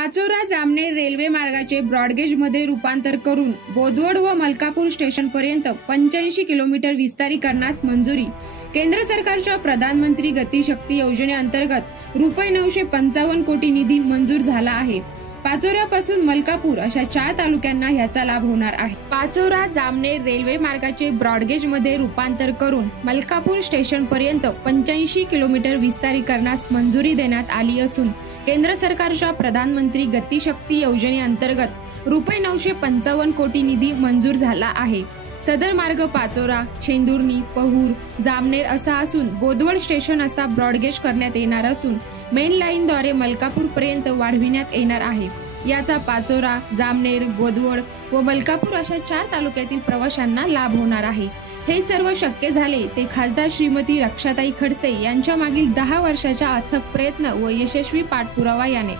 Pachora Jamner railway मार्गाचे ब्रॉडगेजमध्ये रूपांतर करून बोदवड व मलकापूर स्टेशनपर्यंत 85 किलोमीटर विस्तारीकरणास मंजुरी। केंद्र सरकारच्या प्रधानमंत्री गती शक्ती योजनेअंतर्गत ₹955 कोटी निधी मंजूर झाला आहे। पाचोऱ्यापासून मलकापूर अशा 4 तालुक्यांना याचा लाभ होणार आहे। पाचोरा जामनेर रेल्वे मार्गाचे ब्रॉडगेजमध्ये रूपांतर करून मलकापूर स्टेशनपर्यंत 85 किलोमीटर विस्तारीकरणास मंजुरी देण्यात आली असून केंद्र सरकारच्या प्रधानमंत्री गती शक्ती योजनेअंतर्गत ₹955 कोटी निधी मंजूर झाला आहे। सदर मार्ग पाचोरा, शेंदुर्णी, पहूर, जामनेर असा असून बोदवड स्टेशन असा ब्रॉडगेज करण्यात येणार असून मेन लाईनद्वारे मलकापूर पर्यंत वाढविण्यात येणार आहे। याचा पाचोरा, जामनेर, बोदवड व मलकापूर अशा 4 तालुक्यातील प्रवाशांना लाभ होणार आहे। हे सर्व शक्य झाले ते खासदार श्रीमती रक्षाताई खडसे यांच्या मागील 10 वर्षाच्या अथक प्रयत्न व यशस्वी पाठपुरावा याने।